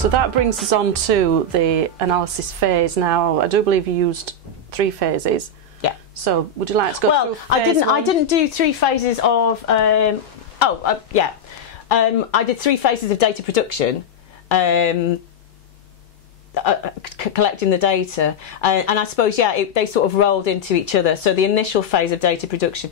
So that brings us on to the analysis phase. Now, I do believe you used 3 phases. Yeah. So, would you like to go through phase one? I didn't do 3 phases of. I did 3 phases of data production. Collecting the data, and I suppose they sort of rolled into each other. So the initial phase of data production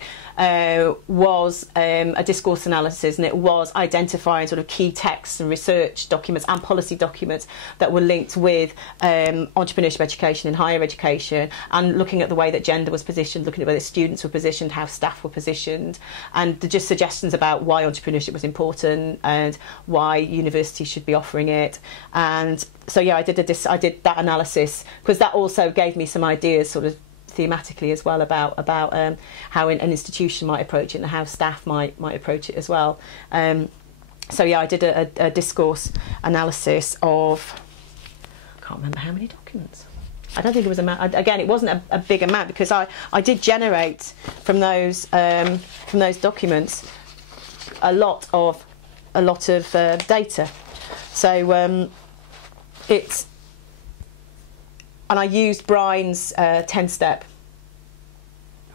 was a discourse analysis, and it was identifying sort of key texts and research documents and policy documents that were linked with entrepreneurship education in higher education, and looking at the way that gender was positioned, looking at where the students were positioned, how staff were positioned, and just suggestions about why entrepreneurship was important and why universities should be offering it. And so I did that analysis, because that also gave me some ideas sort of thematically as well about how an institution might approach it and how staff might approach it as well. I did a discourse analysis of, I can't remember how many documents. I don't think it was again, it wasn't a big amount, because I did generate from those documents a lot of data. So and I used Brian's 10-step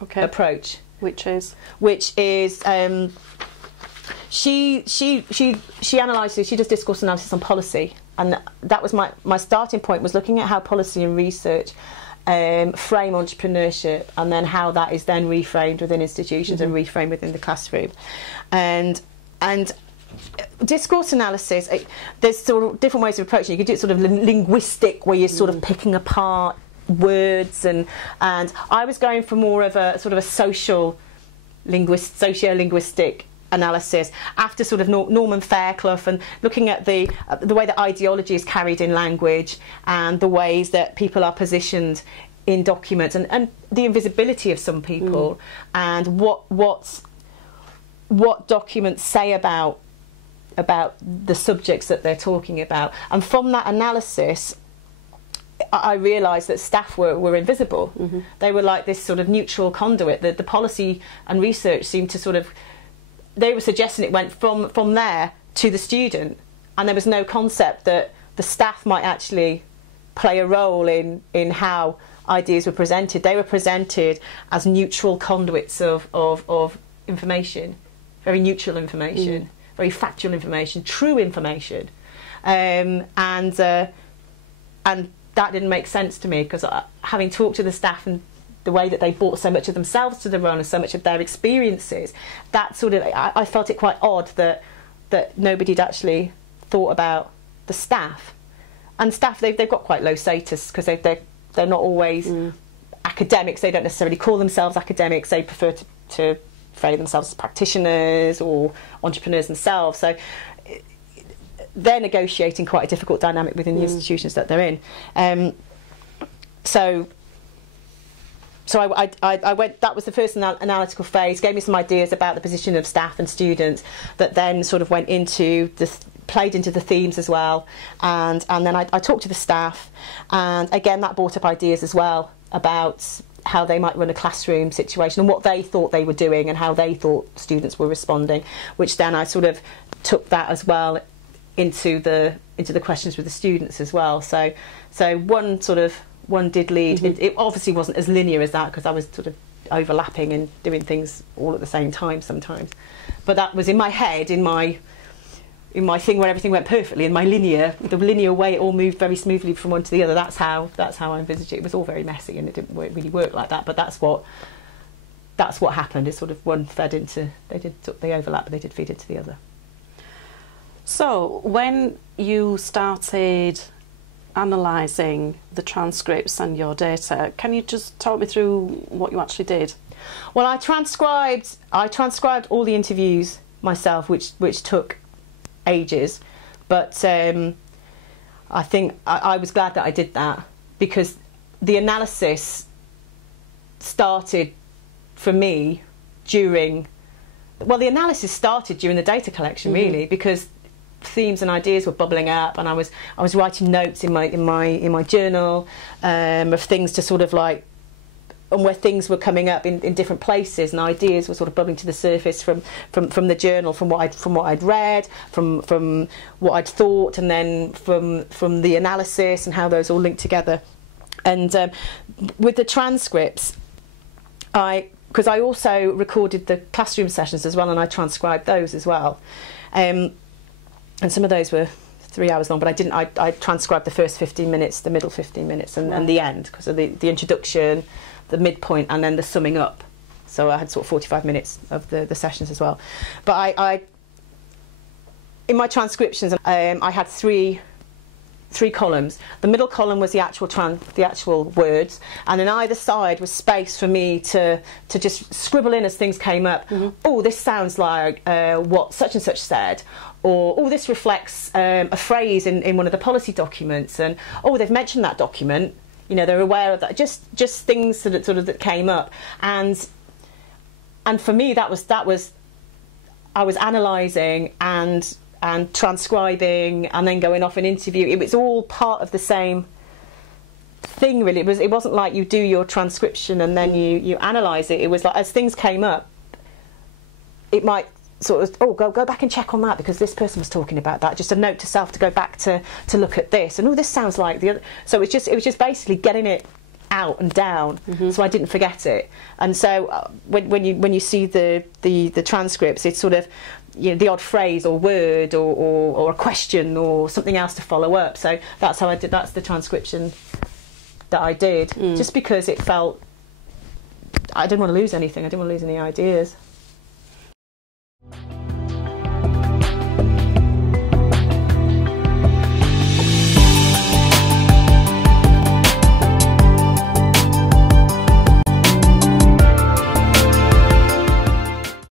approach, which is she analyses. She does discourse analysis on policy, and that was my starting point, was looking at how policy and research frame entrepreneurship, and then how that is then reframed within institutions and reframed within the classroom, and discourse analysis, there's sort of different ways of approaching it. You could do it sort of linguistic, where you're sort of picking apart words, and I was going for more of a sort of a socio-linguistic analysis after sort of Norman Fairclough, and looking at the way that ideology is carried in language, and the ways that people are positioned in documents, and the invisibility of some people, and what documents say about the subjects that they're talking about. And from that analysis, I realised that staff were invisible. They were like this sort of neutral conduit. The policy and research seemed to sort of, they were suggesting it went from there to the student, and there was no concept that the staff might actually play a role in how ideas were presented. They were presented as neutral conduits of information, very neutral information. Very factual information, true information, and that didn't make sense to me, because having talked to the staff and the way that they brought so much of themselves to the role and so much of their experiences, that sort of, I felt it quite odd that nobody'd actually thought about the staff. And staff, they've got quite low status, because they're not always academics. They don't necessarily call themselves academics. They prefer to frame themselves as practitioners or entrepreneurs themselves. So they're negotiating quite a difficult dynamic within the institutions that they're in. So I went. That was the first analytical phase. Gave me some ideas about the position of staff and students. That then sort of went into played into the themes as well. And then I talked to the staff, and again that brought up ideas as well about how they might run a classroom situation, and what they thought they were doing, and how they thought students were responding, which then I sort of took that as well into the questions with the students as well. So one did lead. It obviously wasn't as linear as that, because I was sort of overlapping and doing things all at the same time sometimes, but that was in my head, in my thing where everything went perfectly, in the linear way, it all moved very smoothly from one to the other. That's how I envisaged it. It was all very messy, and it didn't really work like that. But that's what happened. It's sort of one fed into, they overlap, but they did feed into the other. So when you started analysing the transcripts and your data, can you just talk me through what you actually did? Well, I transcribed all the interviews myself, which took ages, but I think I was glad that I did that, because the analysis started for me during the data collection, really, because themes and ideas were bubbling up, and I was writing notes in my journal of things to sort of like where things were coming up in different places, and ideas were sort of bubbling to the surface from the journal, from what I'd read, from what I'd thought, and then from the analysis and how those all linked together. And with the transcripts, because I also recorded the classroom sessions as well, and I transcribed those as well, and some of those were 3 hours long, but I transcribed the first 15 minutes, the middle 15 minutes, and the end, because of the introduction, the midpoint, and then the summing up. So I had sort of 45 minutes of the sessions as well. But I in my transcriptions, I had three columns. The middle column was the actual words, and then either side was space for me to just scribble in as things came up. Oh, this sounds like what such and such said, or oh, this reflects a phrase in one of the policy documents, and oh, they've mentioned that document. You know, they're aware of that. Just things that came up, and for me that was I was analysing and transcribing and then going off and interview. It was all part of the same thing, really. It wasn't like you do your transcription and then you analyse it. It was like, as things came up, it might sort of, oh, go back and check on that because this person was talking about that. Just a note to self to go back to look at this, and oh, this sounds like the other. So it was just basically getting it out and down, so I didn't forget it. And so when you see the transcripts, it's sort of, you know, the odd phrase or word or a question or something else to follow up. So that's how I did. That's the transcription that I did, just because it felt I didn't want to lose anything. I didn't want to lose any ideas.